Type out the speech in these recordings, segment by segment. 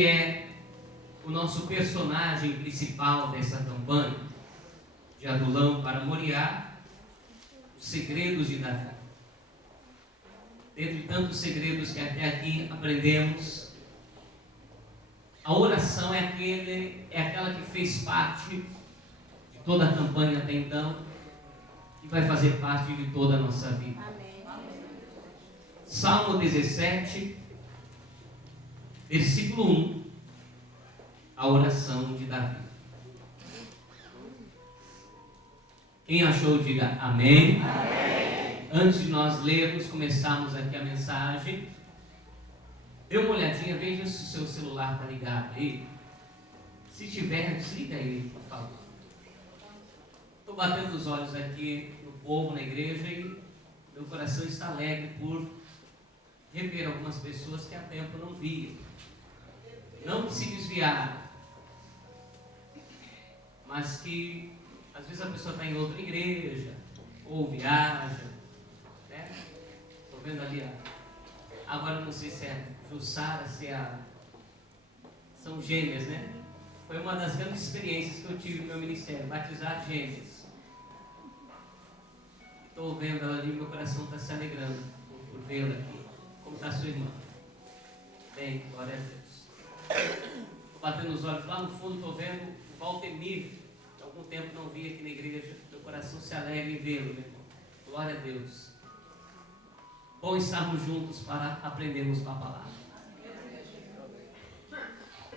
que é o nosso personagem principal dessa campanha, de Adulão para Moriá, os segredos de Davi. Dentre tantos segredos que até aqui aprendemos, a oração é aquela que fez parte de toda a campanha até então, e vai fazer parte de toda a nossa vida. Amém. Salmo 17, versículo 1, a oração de Davi. Quem achou, diga amém. Amém. Antes de nós lermos, começarmos aqui a mensagem, dê uma olhadinha, veja se o seu celular está ligado aí. Se tiver, desliga aí, por favor. Estou batendo os olhos aqui no povo, na igreja, e meu coração está alegre por rever algumas pessoas que há tempo não via. Não que se desviaram, mas que às vezes a pessoa está em outra igreja, ou viaja, né? Estou vendo ali, agora não sei se é Jussara, se é são gêmeas, né? Foi uma das grandes experiências que eu tive no meu ministério, batizar gêmeas. Estou vendo ela ali, meu coração está se alegrando por vê-la aqui. Como está sua irmã? Bem, glória a Deus. Estou batendo os olhos lá no fundo, estou vendo o Valtemir. Há algum tempo não vi aqui na igreja. Meu coração se alegra em vê-lo, meu irmão. Glória a Deus. Bom estarmos juntos para aprendermos com a palavra.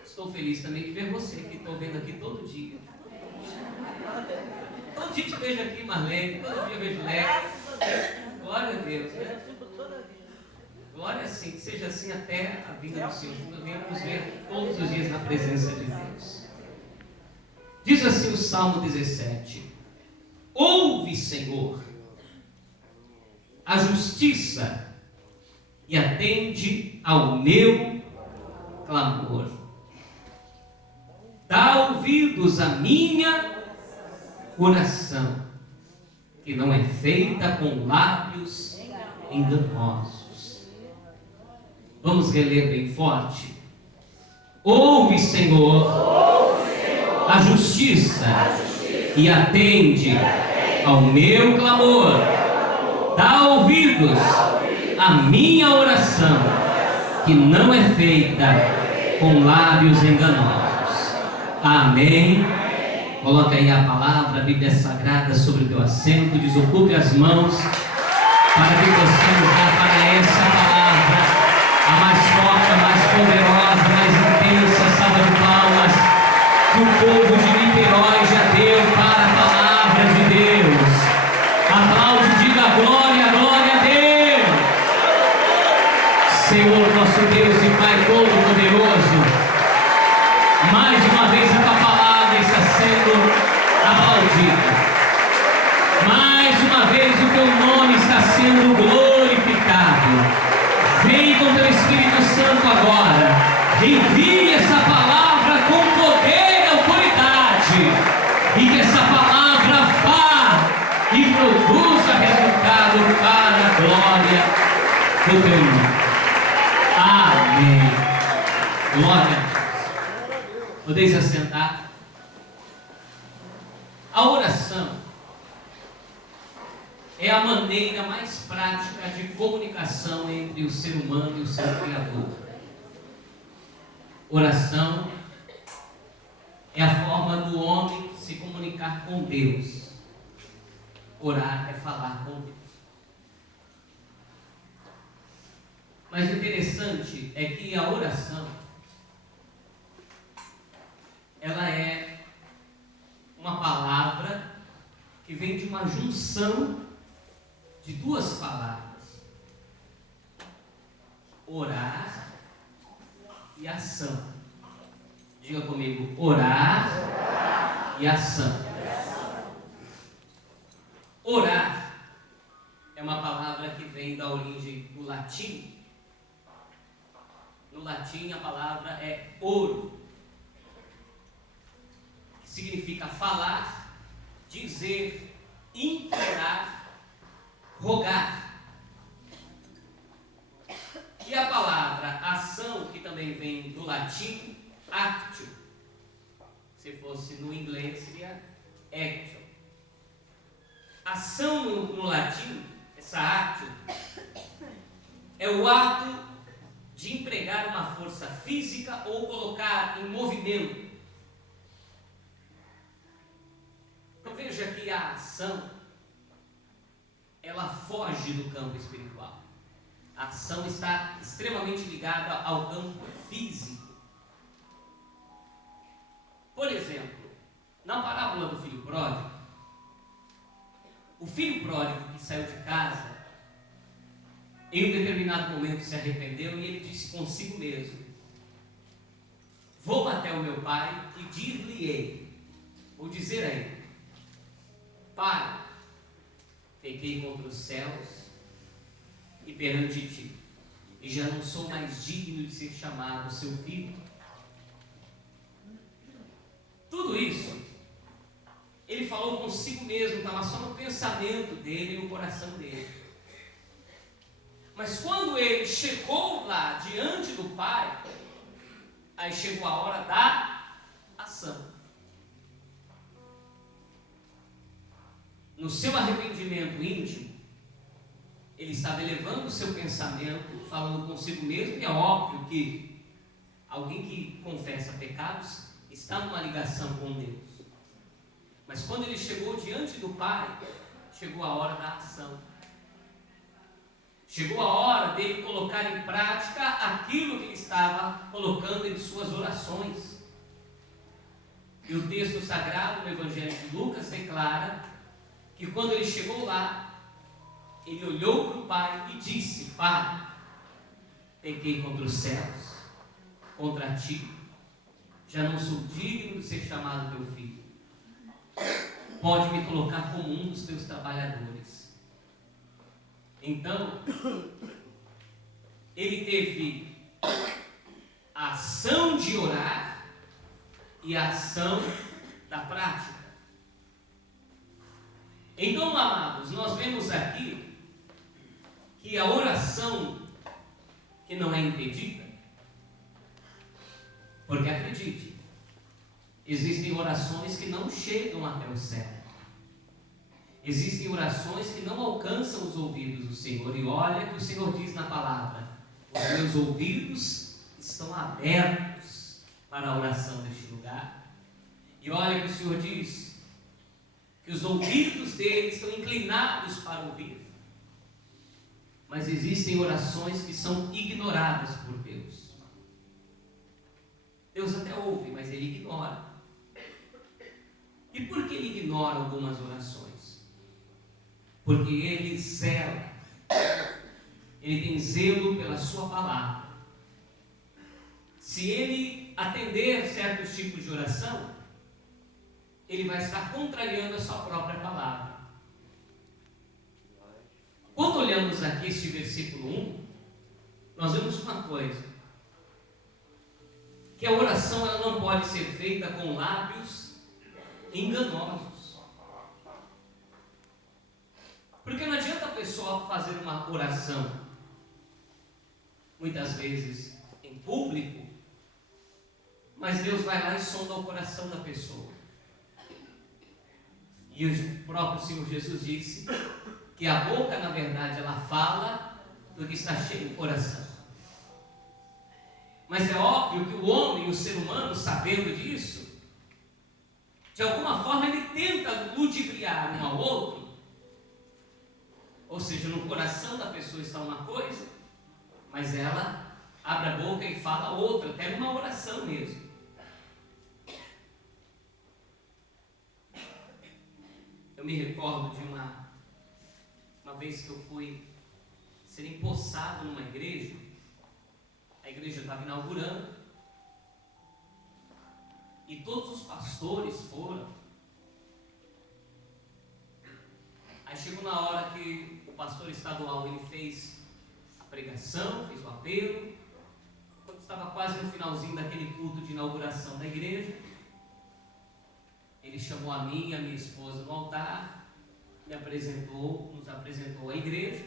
Estou feliz também de ver você, que estou vendo aqui todo dia. Todo dia te vejo aqui, Marlene. Todo dia eu vejo Lex. Glória a Deus, né? Glória sim, que seja assim até a vinda do Senhor. Nós venhamos ver todos os dias na presença de Deus. Diz assim o Salmo 17: ouve, Senhor, a justiça e atende ao meu clamor. Dá ouvidos à minha oração, que não é feita com lábios enganosos. Vamos reler bem forte. Ouve, Senhor, a justiça e atende ao meu clamor. Dá ouvidos à minha oração, que não é feita com lábios enganosos. Amém. Coloca aí a palavra, a Bíblia Sagrada, sobre o teu assento. Desocupe as mãos para que possamos dar para essa palavra a mais forte, a mais poderosa, a mais intensa salva de palmas que o povo de Niterói já deu para a palavra de Deus. Aplaude, diga glória, glória a Deus. Senhor, nosso Deus e Pai Todo-Poderoso, mais uma vez a tua palavra está sendo aplaudida. Mais uma vez o teu nome está sendo glorificado. Vem com teu Espírito Santo agora. Envie essa palavra com poder e autoridade. E que essa palavra vá e produza resultado para a glória do teu nome. Amém. Glória a Deus. Podeis assentar. A oração é a maneira mais prática de comunicação entre o ser humano e o seu Criador. Oração é a forma do homem se comunicar com Deus. Orar é falar com Deus. Mas o interessante é que a oração, ela é uma palavra que vem de uma junção de duas palavras: orar e ação. Diga comigo: orar e ação. Orar é uma palavra que vem da origem do latim. No latim a palavra é oro, que significa falar, dizer, implorar, rogar. E a palavra ação, que também vem do latim, actio. Se fosse no inglês, seria action. Ação no latim, essa actio, é o ato de empregar uma força física ou colocar em movimento. Então veja que a ação, ela foge do campo espiritual. A ação está extremamente ligada ao campo físico. Por exemplo, na parábola do filho pródigo, o filho pródigo que saiu de casa, em um determinado momento se arrependeu e ele disse consigo mesmo: vou até o meu pai e dir-lhe-ei, vou dizer a ele: Pai, pequei contra os céus e perante ti, e já não sou mais digno de ser chamado seu filho. Tudo isso ele falou consigo mesmo, estava só no pensamento dele, no coração dele. Mas quando ele chegou lá diante do Pai, aí chegou a hora da ação. No seu arrependimento íntimo, ele estava elevando o seu pensamento, falando consigo mesmo, e é óbvio que alguém que confessa pecados está numa ligação com Deus. Mas quando ele chegou diante do Pai, chegou a hora da ação. Chegou a hora dele colocar em prática aquilo que ele estava colocando em suas orações. E o texto sagrado no Evangelho de Lucas declara que quando ele chegou lá, ele olhou para o Pai e disse: Pai, pequei contra os céus, contra ti, já não sou digno de ser chamado teu filho. Pode me colocar como um dos teus trabalhadores. Então, ele teve a ação de orar e a ação da prática. Então, amados, nós vemos aqui que a oração que não é impedida, porque acredite, existem orações que não chegam até o céu. Existem orações que não alcançam os ouvidos do Senhor. E olha que o Senhor diz na palavra: os meus ouvidos estão abertos para a oração deste lugar. E olha que o Senhor diz que os ouvidos dele estão inclinados para ouvir. Mas existem orações que são ignoradas por Deus. Deus até ouve, mas ele ignora. E por que ele ignora algumas orações? Porque ele zela. Ele tem zelo pela sua palavra. Se ele atender certos tipos de oração, ele vai estar contrariando a sua própria palavra. Quando olhamos aqui este versículo 1, nós vemos uma coisa: que a oração ela não pode ser feita com lábios enganosos. Porque não adianta a pessoa fazer uma oração, muitas vezes em público, mas Deus vai lá e sonda o coração da pessoa. E o próprio Senhor Jesus disse que a boca, na verdade, ela fala do que está cheio do coração. Mas é óbvio que o homem, o ser humano, sabendo disso, de alguma forma ele tenta ludibriar um ao outro. Ou seja, no coração da pessoa está uma coisa, mas ela abre a boca e fala outra, até numa oração mesmo. Eu me recordo de uma vez que eu fui ser empossado numa igreja. A igreja estava inaugurando e todos os pastores foram. Aí chegou na hora que o pastor estadual ele fez a pregação, fez o apelo. Quando estava quase no finalzinho daquele culto de inauguração da igreja, ele chamou a mim e a minha esposa no altar, nos apresentou à igreja.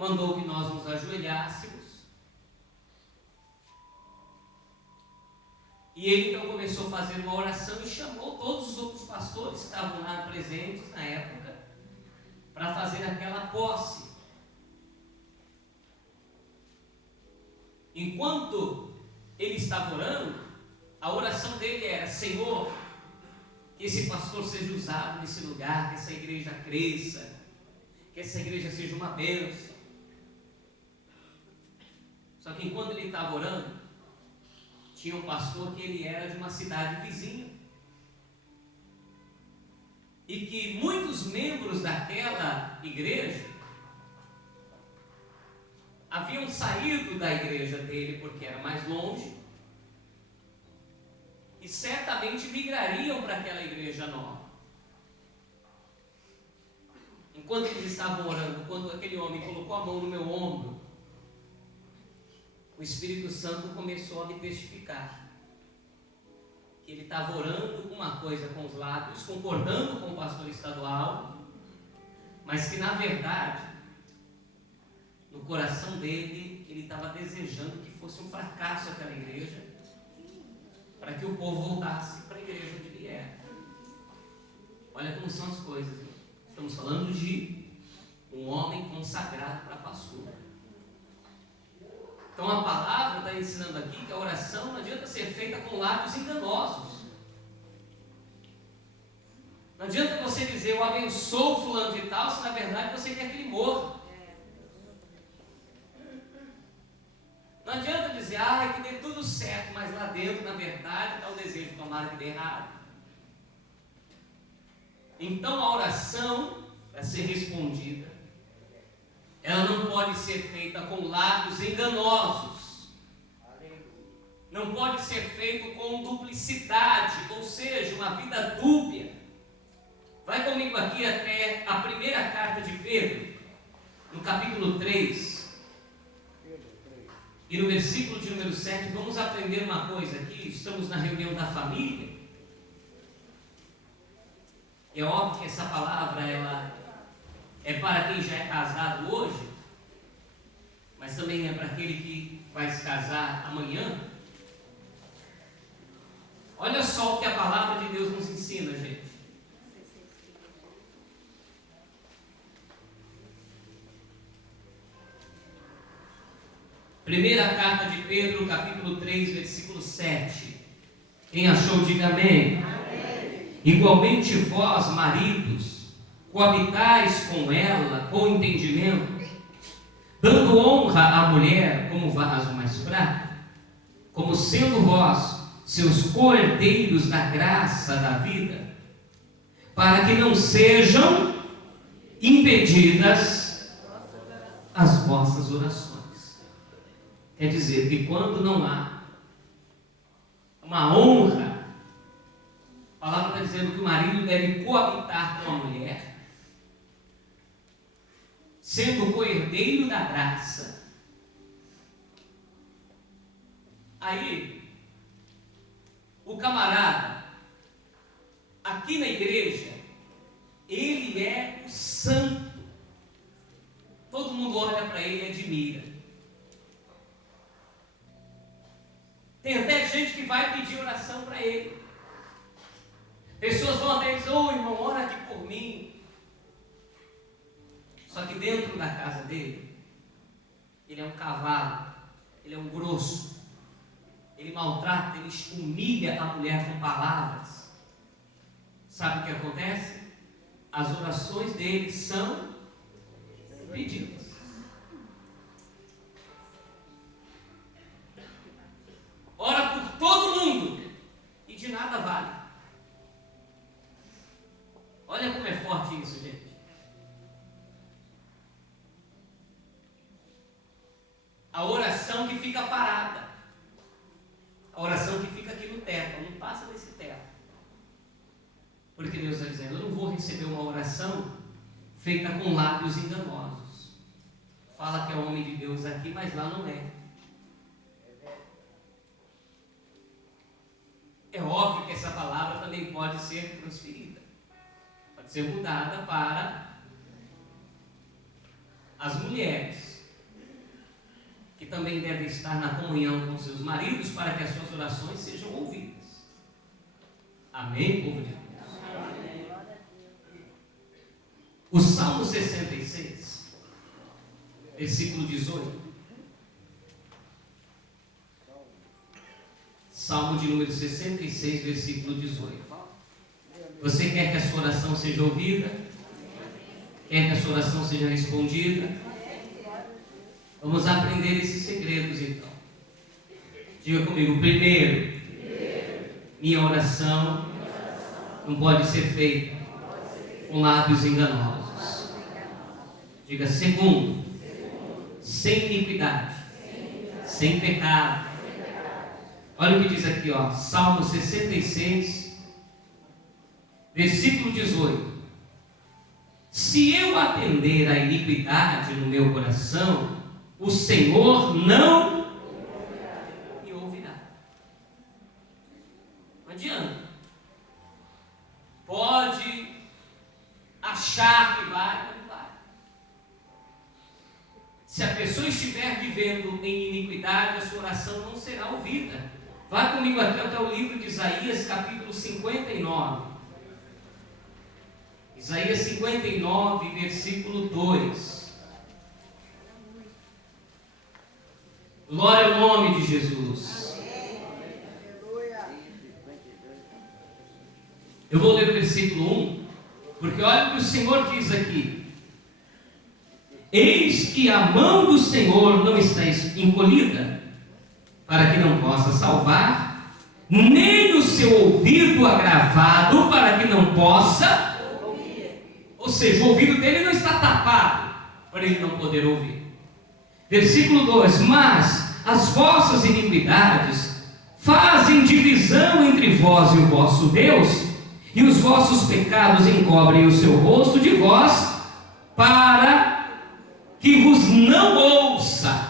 mandou que nós nos ajoelhássemos. E ele então começou a fazer uma oração e chamou todos os outros pastores que estavam lá presentes na época para fazer aquela posse. Enquanto ele estava orando, a oração dele era: Senhor, que esse pastor seja usado nesse lugar, que essa igreja cresça, que essa igreja seja uma bênção. Só que enquanto ele estava orando, tinha um pastor que ele era de uma cidade vizinha e que muitos membros daquela igreja haviam saído da igreja dele porque era mais longe e certamente migrariam para aquela igreja nova. Enquanto eles estavam orando, quando aquele homem colocou a mão no meu ombro, o Espírito Santo começou a me testificar que ele estava orando uma coisa com os lábios, concordando com o pastor estadual, mas que na verdade, no coração dele, ele estava desejando que fosse um fracasso aquela igreja, para que o povo voltasse para a igreja onde ele era. Olha como são as coisas. Estamos falando de um homem consagrado para pastor. Então a palavra está ensinando aqui que a oração não adianta ser feita com lábios enganosos. Não adianta você dizer: eu abençoo fulano de tal, se na verdade você quer que ele morra. Não adianta dizer: é que dê tudo certo, mas lá dentro, na verdade, está o desejo de tomara que dê errado. Então a oração, para ser respondida, ela não pode ser feita com lábios enganosos. Não pode ser feito com duplicidade, ou seja, uma vida dúbia. Vai comigo aqui até a primeira carta de Pedro, no capítulo 3. E no versículo de número 7, vamos aprender uma coisa aqui. Estamos na reunião da família. E é óbvio que essa palavra ela é para quem já é casado hoje, mas também é para aquele que vai se casar amanhã. Olha só o que a palavra de Deus nos ensina, gente. Primeira carta de Pedro, capítulo 3, versículo 7. Quem achou, diga amém. Amém. Igualmente vós, maridos, coabitais com ela com entendimento, dando honra à mulher como vaso mais fraco, como sendo vós seus co-herdeiros da graça da vida, para que não sejam impedidas as vossas orações. Quer dizer que quando não há uma honra, a palavra está dizendo que o marido deve coabitar com a mulher, sendo co-herdeiro da graça. Aí, o camarada, aqui na igreja, ele é o santo. Todo mundo olha para ele e admira. Tem até gente que vai pedir oração para ele. Pessoas vão até dizer: ô irmão, ora aqui por mim. Só que dentro da casa dele, ele é um cavalo, ele é um grosso, ele maltrata, ele humilha a mulher com palavras. Sabe o que acontece? As orações dele são pedidas. Ora por todo mundo e de nada vale. Olha como é forte isso, gente. A oração que fica parada, a oração que fica aqui no teto, não passa desse teto. Porque Deus está dizendo: eu não vou receber uma oração feita com lábios enganosos. Fala que é homem de Deus aqui, mas lá não é. É óbvio que essa palavra também pode ser transferida, pode ser mudada para as mulheres. também deve estar na comunhão com seus maridos para que as suas orações sejam ouvidas. Amém, povo de Deus? O Salmo 66, versículo 18. Salmo de número 66, versículo 18. Você quer que a sua oração seja ouvida? Quer que a sua oração seja respondida? Vamos aprender esses segredos então. Diga comigo: primeiro, minha oração não pode ser feita com lábios enganosos. Diga: segundo, sem iniquidade, sem pecado. Olha o que diz aqui, ó, Salmo 66, versículo 18. Se eu atender à iniquidade no meu coração, o Senhor não me ouvirá. Não adianta. Pode achar que vai, mas não vai. Se a pessoa estiver vivendo em iniquidade, a sua oração não será ouvida. Vá comigo aqui até o livro de Isaías, capítulo 59. Isaías 59, versículo 2. Glória ao nome de Jesus. Eu vou ler o versículo 1, porque olha o que o Senhor diz aqui. Eis que a mão do Senhor não está encolhida, para que não possa salvar, nem o seu ouvido agravado, para que não possa ouvir. Ou seja, o ouvido dele não está tapado, para ele não poder ouvir. Versículo 2: mas as vossas iniquidades fazem divisão entre vós e o vosso Deus, e os vossos pecados encobrem o seu rosto de vós, para que vos não ouça.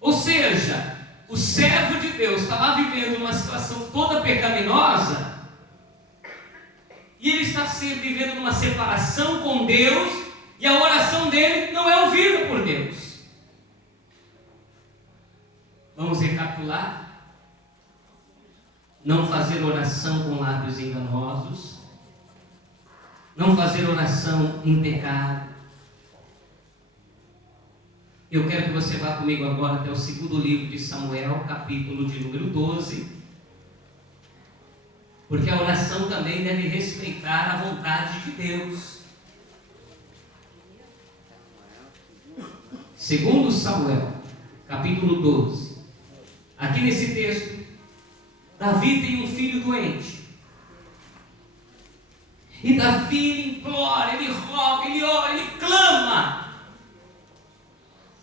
Ou seja, o servo de Deus está lá vivendo uma situação toda pecaminosa, e ele está vivendo uma separação com Deus, e a oração dele não é ouvida por Deus. Vamos recapitular? Não fazer oração com lábios enganosos, não fazer oração em pecado. Eu quero que você vá comigo agora até o segundo livro de Samuel, capítulo de número 12, porque a oração também deve respeitar a vontade de Deus. Segundo Samuel, capítulo 12. Aqui nesse texto, Davi tem um filho doente. E Davi implora, ele roga, ele ora, ele clama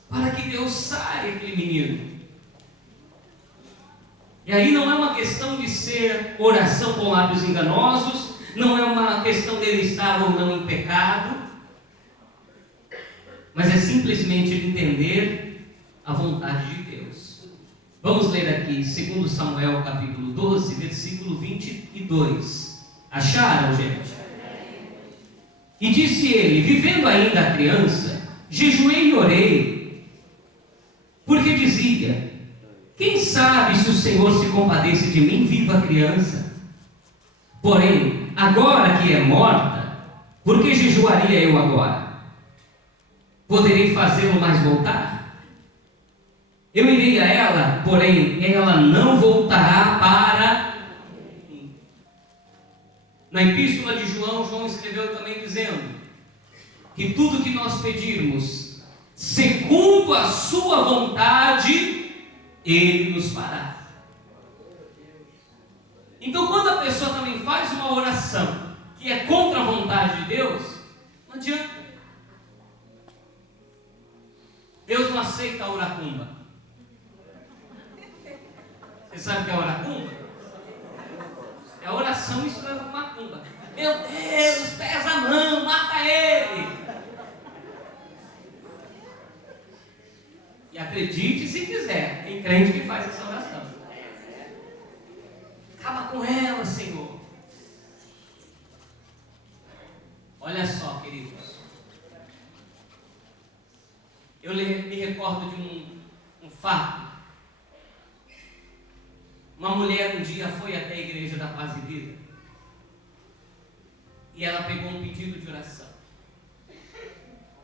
para que Deus saia aquele menino. E aí não é uma questão de ser oração com lábios enganosos, não é uma questão dele estar ou não em pecado, mas é simplesmente ele entender a vontade de Deus. Vamos ler aqui 2 Samuel capítulo 12, versículo 22. Acharam, gente? E disse ele: vivendo ainda a criança, jejuei e orei, porque dizia: quem sabe se o Senhor se compadece de mim, viva a criança? Porém, agora que é morta, por que jejuaria eu agora? Poderei fazê-lo mais voltar? Eu irei a ela, porém ela não voltará para mim. Na epístola de João, João escreveu também dizendo que tudo que nós pedirmos, segundo a sua vontade, Ele nos fará. Então, quando a pessoa também faz uma oração que é contra a vontade de Deus, não adianta. Deus não aceita a oracumba. Você sabe o que é oracumba? É oração misturada com macumba. Meu Deus, pesa a mão, mata ele. E acredite se quiser, tem crente que faz essa oração. Acaba com ela, Senhor. Olha só, queridos. Eu me recordo de Uma mulher um dia foi até a igreja da Paz e Vida e ela pegou um pedido de oração,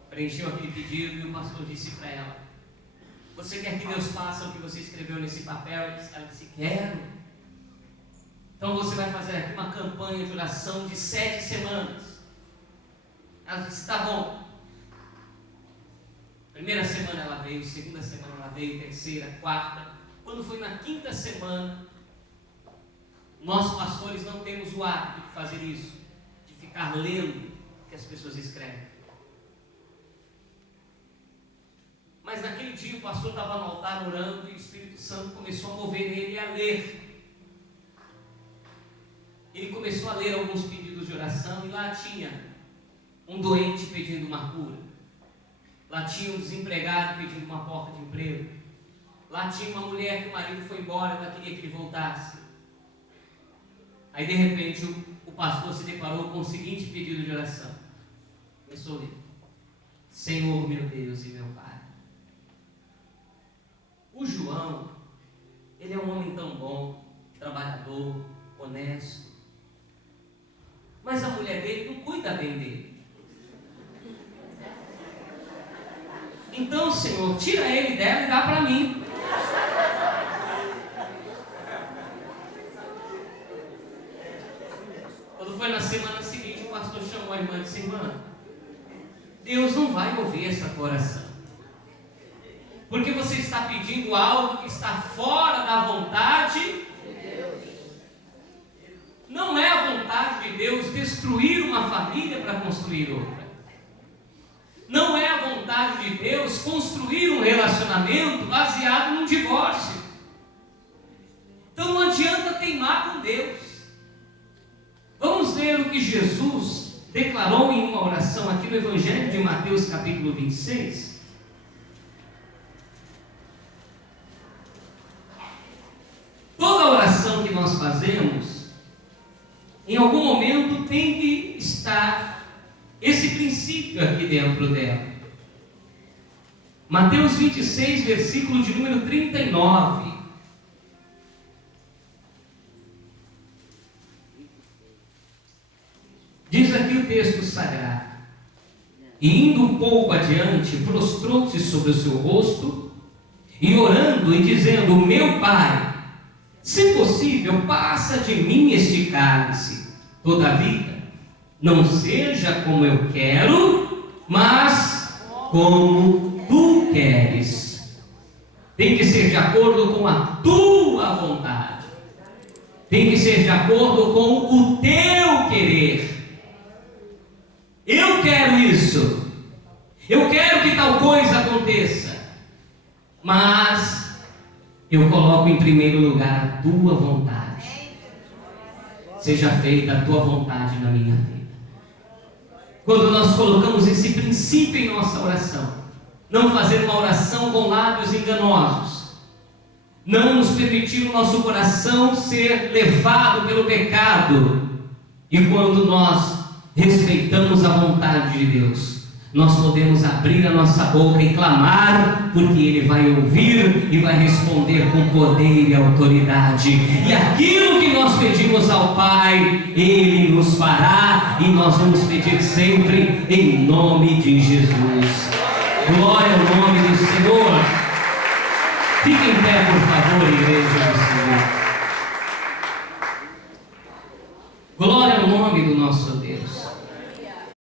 preencheu aquele pedido e o pastor disse para ela: você quer que Deus faça o que você escreveu nesse papel? Ela disse: quero. Então você vai fazer aqui uma campanha de oração de 7 semanas. Ela disse: tá bom. Primeira semana ela veio, segunda semana ela veio, terceira, quarta. Quando foi na 5ª semana, nós pastores não temos o hábito de fazer isso, de ficar lendo o que as pessoas escrevem. Mas naquele dia o pastor estava no altar orando e o Espírito Santo começou a mover ele a ler. Ele começou a ler alguns pedidos de oração e lá tinha um doente pedindo uma cura. Lá tinha um desempregado pedindo uma porta de emprego. Lá tinha uma mulher que o marido foi embora e ela queria que ele voltasse. Aí de repente o pastor se deparou com o seguinte pedido de oração. Começou a ler: Senhor meu Deus e meu Pai, o João, ele é um homem tão bom, trabalhador, honesto, mas a mulher dele não cuida bem dele. Então, Senhor, tira ele dela e dá para mim. Quando foi na semana seguinte, o pastor chamou a irmã e disse: irmã, Deus não vai ouvir essa tua oração, porque você está pedindo algo que está fora da vontade de Deus. Não é a vontade de Deus destruir uma família para construir outra. Não é a vontade de Deus construir um relacionamento baseado num divórcio. Então não adianta teimar com Deus. Vamos ver o que Jesus declarou em uma oração aqui no Evangelho de Mateus capítulo 26. Toda oração que nós fazemos, em algum momento tem que estar esse princípio aqui dentro dela. Mateus 26, versículo de número 39. Diz aqui o texto sagrado: e indo um pouco adiante, prostrou-se sobre o seu rosto, e orando e dizendo: meu Pai, se possível, passa de mim este cálice, todavia, não seja como eu quero, mas como tu queres. Tem que ser de acordo com a tua vontade. Tem que ser de acordo com o teu querer. Eu quero isso. Eu quero que tal coisa aconteça. Mas eu coloco em primeiro lugar a tua vontade. Seja feita a tua vontade na minha vida. Quando nós colocamos esse princípio em nossa oração, não fazer uma oração com lábios enganosos, não nos permitir o nosso coração ser levado pelo pecado, e quando nós respeitamos a vontade de Deus, nós podemos abrir a nossa boca e clamar, porque Ele vai ouvir e vai responder com poder e autoridade. E aquilo que nós pedimos ao Pai, Ele nos fará, e nós vamos pedir sempre em nome de Jesus. Glória ao nome do Senhor. Fique em pé, por favor, igreja do Senhor. Glória ao nome do nosso Deus.